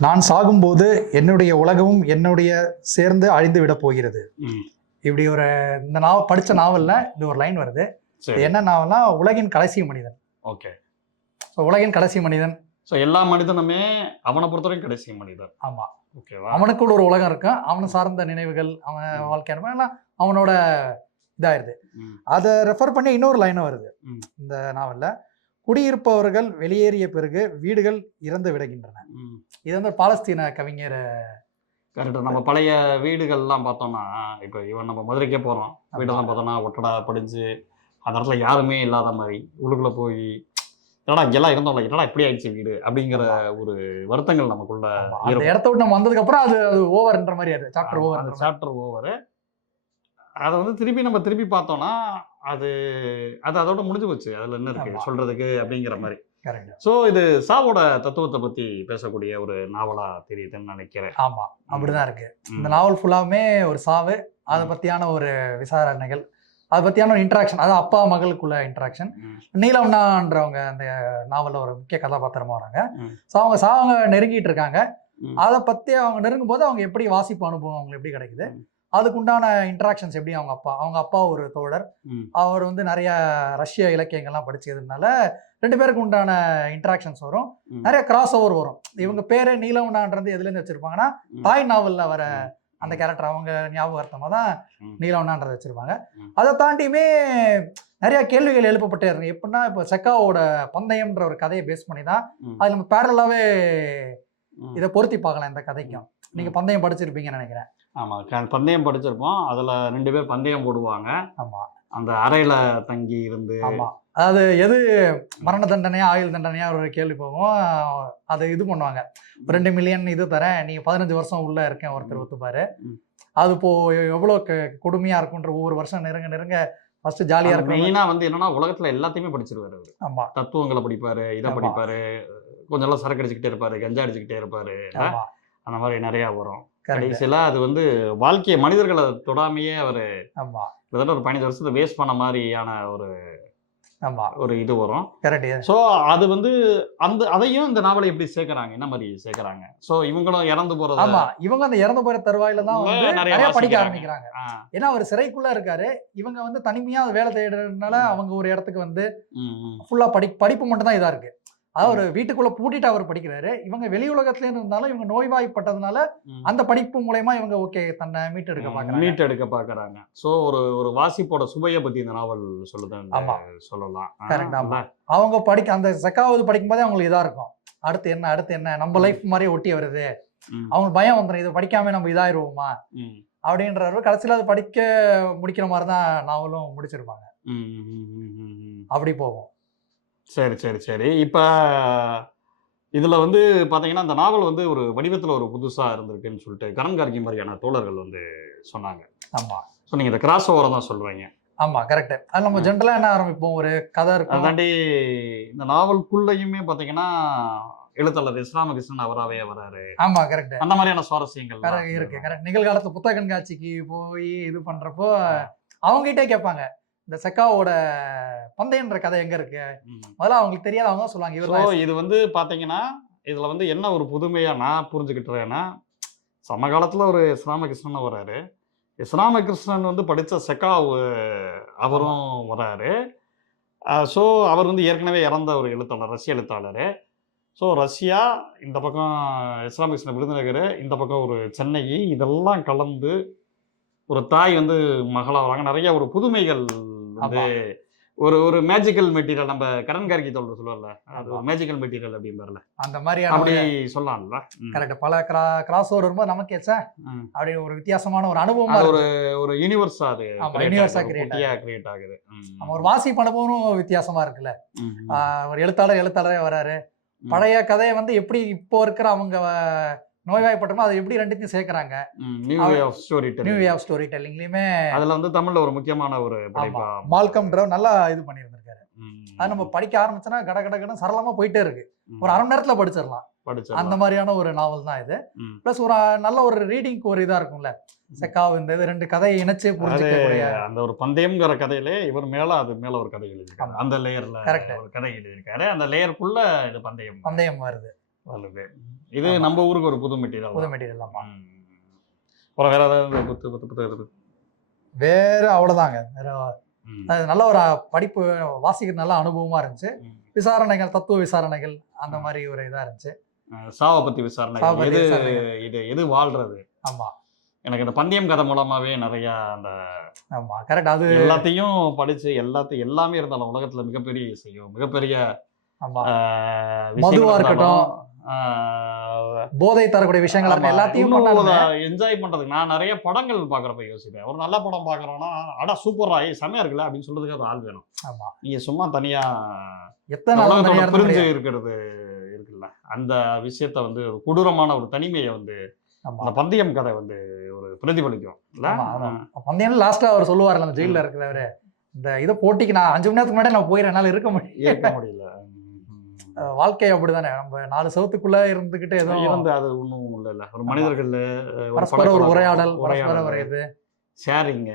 நான் சாகும்போது என்னுடைய உலகமும் என்னுடைய சேர்ந்து அழிந்து விட போகிறது. இப்படி ஒரு இந்த நாவல் படிச்ச நாவல்ல இந்த ஒரு லைன் வருது. என்ன நாவல்னா உலகின் கடைசி மனிதன். ஓகே. ஸோ உலகின் கடைசி மனிதன். ஸோ எல்லா மனிதனுமே அவனை பொறுத்தவரைக்கும் கடைசி மனிதன். ஆமா. ஓகேவா? அவனுக்குள்ள ஒரு உலகம் இருக்கும் அவனை சார்ந்த நினைவுகள் அவன் ம். வாழ்க்கை அனுபவம் எல்லாம் அவனோட இதாயிருது. அதை ரெஃபர் பண்ணி இன்னொரு லைனும் வருது. இந்த நாவல்ல குடியிருப்பவர்கள் வெளியேறிய பிறகு வீடுகள் இறந்து விடுகின்றன. இது வந்து பாலஸ்தீன கவிஞர் கரெக்ட் நம்ம பழைய வீடுகள்லாம் பார்த்தோம்னா இப்போ இவன் நம்ம மதுரைக்கே போகிறோம் வீடெல்லாம் பார்த்தோம்னா ஒட்டடா படிஞ்சு அந்த இடத்துல யாருமே இல்லாத மாதிரி உள்ளுக்குள்ளே போய் என்னடா இங்கெல்லாம் இருந்தோம்ல என்னடா இப்படி ஆயிடுச்சு வீடு? அப்படிங்கிற ஒரு வருத்தங்கள் நமக்குள்ள அந்த. இடத்த விட்டு நம்ம வந்ததுக்கு அப்புறம் அது அது ஓவர்ன்ற மாதிரி ஆயிடுது சாப்டர் ஓவர் அந்த சாப்டர் ஓவரு அதை வந்து திருப்பி நம்ம திருப்பி பார்த்தோம்னா அது அது அதோட முடிஞ்சு போச்சு. அதில் என்ன இருக்கு. சொல்றதுக்கு அப்படிங்கிற மாதிரி. கரெக்ட் ஸோ இது சாவோட தத்துவத்தை பத்தி பேசக்கூடிய ஒரு நாவலா தெரியுதுன்னு நினைக்கிறேன். ஆமா. அப்படிதான் இருக்கு. இந்த. நாவல் ஃபுல்லாமே ஒரு சாவு அதை. பத்தியான ஒரு விசாரணைகள் அதை பத்தியான ஒரு இன்ட்ராக்ஷன் அதாவது அப்பா மகளுக்குள்ள இன்ட்ராக்ஷன் ம். நீலம்னான்றவங்க அந்த நாவல்ல ஒரு முக்கிய கதாபாத்திரமா வராங்க. ஸோ அவங்க சாவங்க நெருங்கிட்டு இருக்காங்க. அதை பத்தி அவங்க நெருங்கும் போது அவங்க எப்படி வாசிப்பு அனுபவம் அவங்களுக்கு எப்படி கிடைக்குது? ம். அதுக்கு உண்டான இன்ட்ராக்ஷன்ஸ் எப்படி அவங்க அப்பா அவங்க அப்பா ஒரு தோழர். அவர் வந்து நிறைய ரஷ்ய இலக்கியங்கள்லாம் படிச்சதுனால ரெண்டு பேருக்கு உண்டான இன்ட்ராக்ஷன்ஸ் வரும். நிறைய கிராஸ் ஓவர் வரும் இவங்க பேரே நீலவனான்றது எதுல இருந்து வச்சிருப்பாங்கன்னா. தாய் நாவல்ல வர. அந்த கேரக்டர் அவங்க ஞாபகார்த்தமா தான் ம். நீலவனான்றதை வச்சிருப்பாங்க. அதை தாண்டியுமே நிறைய கேள்விகள் எழுப்பப்பட்டே இருக்கு எப்படின்னா இப்போ செக்காவோட பந்தயம்ன்ற ஒரு கதையை பேஸ் பண்ணி தான். அது நம்ம பேரலாவே ம். இதை பொருத்தி பார்க்கலாம் இந்த கதைக்கும் நீங்க. பந்தயம் படிச்சிருப்பீங்கன்னு நினைக்கிறேன். ஆமா க- பந்தயம் படிச்சிருப்போம். அதுல ரெண்டு பேர் பந்தயம் போடுவாங்க. ஆமா. அந்த அறையில தங்கி இருந்து ஆமா. அதாவது எது மரண தண்டனையா ஆயுள் தண்டனையா ஒரு கேள்வி போகும். அதை இது பண்ணுவாங்க. ரெண்டு மில்லியன் இது தரேன். நீங்க பதினஞ்சு வருஷம் உள்ள இருக்கேன் ஒருத்தர். ஒத்துப்பாரு. அது இப்போ எவ்வளவு க- கொடுமையா இருக்குன்ற ஒவ்வொரு வருஷம் நெருங்க நெருங்க ஃபர்ஸ்ட் ஜாலியா இருக்கும் மெயினா வந்து என்னன்னா உலகத்துல எல்லாத்தையுமே படிச்சிருவாரு ஆமா. தத்துவங்களை படிப்பாரு இதை. படிப்பாரு கொஞ்சம் எல்லாம் சரக்கு அடிச்சுக்கிட்டே இருப்பாரு கஞ்சா அடிச்சுக்கிட்டே இருப்பாரு. அந்த மாதிரி நிறைய வரும். கடைசியில அது வந்து வாழ்க்கைய மனிதர்களை தொடாமையே அவரு கிட்டத்தட்ட ஒரு பதினஞ்சு வருஷத்தை வேஸ்ட் பண்ண மாதிரியான ஒரு ஒரு இது வரும். ஸோ அது வந்து அந்த அதையும் இந்த நாவலை எப்படி சேர்க்கறாங்க? என்ன மாதிரி சேர்க்கறாங்க? ஸோ இவங்களும் இறந்து போறது ஆமா. இவங்க அந்த இறந்து போற தருவாயில தான் வந்து நிறைய படிக்க. ஆரம்பிக்கிறாங்க. ஏன்னா அவர் சிறைக்குள்ள இருக்காரு. இவங்க வந்து தனிமையா வேலை தேடுறதுனால அவங்க ஒரு இடத்துக்கு வந்து ஃபுல்லா படி படிப்பு மட்டும் தான் இதா இருக்கு. அதாவது ஒரு வீட்டுக்குள்ள பூட்டிட்டு அவர் படிக்கிறாரு. இவங்க வெளி உலகத்துல இருந்தாலும் இவங்க நோய்வாய்ப்பட்டதுனால. அந்த படிப்பு மூலயமா இவங்க ஓகே தன்னை மீட்டெடுக்க பாக்குறாங்க. மீட் எடுக்க பாக்குறாங்க. ஸோ ஒரு ஒரு வாசிப்போட சுவையை பத்தி இந்த நாவல் சொல்லுதுன்னு ஆமா. சொல்லலாம். ஆமா. இல்ல? அவங்க படிக்க அந்த செக்காவது படிக்கும் போதே அவங்களுக்கு இதா இருக்கும். அடுத்து என்ன அடுத்து என்ன நம்ம. லைஃப் மாதிரியே ஒட்டி வருது. அவங்களுக்கு பயம் வந்துடும் இது படிக்காம நம்ம இதாயிருவோமா? ம், அப்படின்றவர் கடைசியில அது படிக்க முடிக்கிற மாதிரி தான் நாவலும் முடிச்சிருப்பாங்க. அப்படி போகும். சரி சரி சரி. இப்போ இதில் வந்து பார்த்தீங்கன்னா அந்த நாவல் வந்து ஒரு வடிவத்தில் ஒரு புதுசாக இருந்திருக்குன்னு சொல்லிட்டு கரண் கார்கி மாதிரியான தோழர்கள் வந்து சொன்னாங்க. ஆமா. ஸோ நீங்கள் இந்த கிராஸ் ஓவரம் தான் சொல்லுவீங்க. ஆமா கரெக்ட் அது நம்ம ம். ஜென்ரலா என்ன ஆரம்பிப்போம்? ஒரு கதை இருக்கும். அதாண்டி இந்த நாவலுக்குள்ளேயுமே பார்த்தீங்கன்னா எழுத்தாளர் இஸ்லாமகிருஷ்ணன் அவராகவே வராரு. ஆமா கரெக்ட் அந்த மாதிரியான சுவாரஸ்யங்கள் இருக்கு கரெக்ட் நிகழ்காலத்து புத்தக கண்காட்சிக்கு போய் இது பண்றப்போ அவங்க கிட்டே கேட்பாங்க. இந்த செக்காவோட பந்தயன்ற கதை எங்க இருக்கு? முதல்ல அவங்களுக்கு தெரியாது அவங்க தான் சொல்லுவாங்க இவர் இது வந்து பார்த்தீங்கன்னா இதில் வந்து என்ன ஒரு புதுமையாக நான் புரிஞ்சுக்கிட்டுறேன்னா சமகாலத்தில் ஒரு இஸ்லாமகிருஷ்ணன் வராரு இஸ்லாமகிருஷ்ணன் வந்து படித்த செக்காவ் அவரும் வராரு ஸோ அவர் வந்து ஏற்கனவே இறந்த ஒரு எழுத்தாளர் ரஷ்ய எழுத்தாளர். ஸோ ரஷ்யா இந்த பக்கம் இஸ்லாமகிருஷ்ணன் விருதுநகர் இந்த பக்கம் ஒரு சென்னை இதெல்லாம் கலந்து ஒரு தாய் வந்து மகளா வராங்க நிறைய ஒரு புதுமைகள் வந்து ஒரு ஒரு மேஜிக்கல் மெட்டீரியல் நம்ம கரண் கார்கி தோல்ற சொல்லுவார்ல அது ஒரு மேஜிக்கல் மெட்டீரியல் அப்படிம்பார்ல அந்த மாதிரியான அப்படி சொல்லலாம்ல. கரெக்ட் பல கிராஸ் ஓவர் வரும்போது நமக்கு ஏச்சா. அப்படி ஒரு வித்தியாசமான ஒரு அனுபவமா ஒரு ஒரு யூனிவர்ஸா அது create குட்டியா கிரியேட் ஆகுது. நம்ம ஒரு வாசிப்பு அனுபவம் வித்தியாசமா இருக்குல்ல. ஒரு எழுத்தாளர் எழுத்தாளரே வராரு. பழைய கதையை வந்து எப்படி இப்போ இருக்கிற அவங்க நோய்வாய்ப்பட்டமோ அதை எப்படி ரெண்டுத்தையும் சேர்க்கறாங்க? New way of story new way of story டெல்லிங்லயுமே அதுல வந்து தமிழ்ல ஒரு முக்கியமான ஒரு படைப்பா மால்கம்ன்ற நல்லா இது பண்ணியிருந்திருக்காரு. அது நம்ம படிக்க ஆரம்பிச்சோன்னா கட கட கடன்னு சரளமா போயிட்டே இருக்கு. ஒரு அரை மணி நேரத்துல படிச்சிடலாம். அந்த மாதிரியான ஒரு நாவல் தான் இது. ப்ளஸ் ஒரு நல்ல ஒரு ரீடிங்க்கு ஒரு இதா இருக்கும்ல. செக்காவ் இந்த இது ரெண்டு கதையை இணைச்சு புரிஞ்சுக்கக்கூடிய. அந்த ஒரு பந்தயம்ங்கிற கதையிலே இவர் மேல அது மேல ஒரு கதை எழுதியிருக்காரு. அந்த லேயர்ல Correct. ஒரு கதை எழுதியிருக்காரு. அந்த லேயருக்குள்ள இது பந்தயம் பந்தயம் வருது. வருது. இது. நம்ம ஊருக்கு ஒரு புது மெட்டீரியல் புது மெட்டீரியல் ஆமா. அப்புறம் வேற ஏதாவது புத்து புத்து புத்து இருக்குது வேற அவ்வளவுதாங்க. வேற நல்ல ஒரு படிப்பு வாசிக்கிற நல்ல அனுபவமா இருந்துச்சு. விசாரணைகள் தத்துவ விசாரணைகள் அந்த மாதிரி ஒரு இதா இருந்துச்சு. சாவை பத்தி விசாரணை எது விசாரணைகள். இது எது வாழ்றது? ஆமா. எனக்கு இந்த பந்தயம் கதை மூலமாவே நிறைய அந்த ஆமா கரெக்ட் அது எல்லாத்தையும் படிச்சு எல்லாத்தையும் எல்லாமே இருந்தாலும் உலகத்துல மிகப்பெரிய இசையும் மிகப்பெரிய மதுவா இருக்கட்டும். போதை தரக்கூடிய விஷயங்கள் எல்லாத்தையும் என்ஜாய் பண்றதுக்கு நான் நிறைய படங்கள் பாக்குறப்ப யோசிப்பேன். ஒரு நல்ல படம் பாக்குறோம்னா அடா சூப்பரா ஏய் செமையா இருக்குல்ல அப்படின்னு சொல்றதுக்கு ஒரு ஆள் வேணும். ஆமா. நீங்க சும்மா தனியா எத்தனை பிரிஞ்சு இருக்கிறது இருக்குல்ல. அந்த விஷயத்த வந்து ஒரு கொடூரமான ஒரு தனிமையை வந்து அந்த பந்தயம் கதை வந்து ஒரு பிரதிபலிக்கும். பந்தயம் லாஸ்டா அவர் சொல்லுவார்ல அந்த ஜெயில இருக்கிறவரு இந்த இதை போட்டிக்கு நான் அஞ்சு மணி நேரத்துக்கு முன்னாடி நான் போயிடுறேன் என்னால இருக்க முடியும் ஏற்க முடியல. வாழ்க்கை அப்படிதானே. நம்ம நாலு சவுத்துக்குள்ள இருந்துகிட்டு எதுவும் இருந்து அது ஒண்ணும் இல்ல இல்ல ஒரு மனிதர்கள் பரஸ்பர ஒரு உரையாடல் பரஸ்பர ஒரு இது. ஷேரிங்க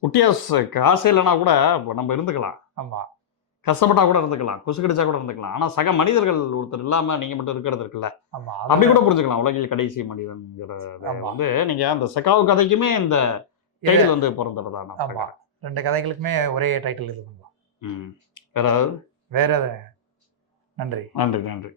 குட்டியாஸ் காசு இல்லைன்னா கூட நம்ம இருந்துக்கலாம். ஆமா. கஷ்டப்பட்டா கூட இருந்துக்கலாம். கொசு கடிச்சா கூட இருந்துக்கலாம். ஆனா சக மனிதர்கள் ஒருத்தர் இல்லாம நீங்க மட்டும் இருக்கிறது இருக்குல்ல. ஆமா அப்படி கூட புரிஞ்சுக்கலாம். உலகில் கடைசி மனிதன்ங்கிறது ஆமா. வந்து நீங்க அந்த செக்காவு கதைக்குமே இந்த டைட்டில் வந்து பார்க்கிறேன். ரெண்டு கதைகளுக்குமே ஒரே டைட்டில் இது பண்ணலாம் ம். வேற ஏதாவது? வேற? நன்றி. நன்றி நன்றி.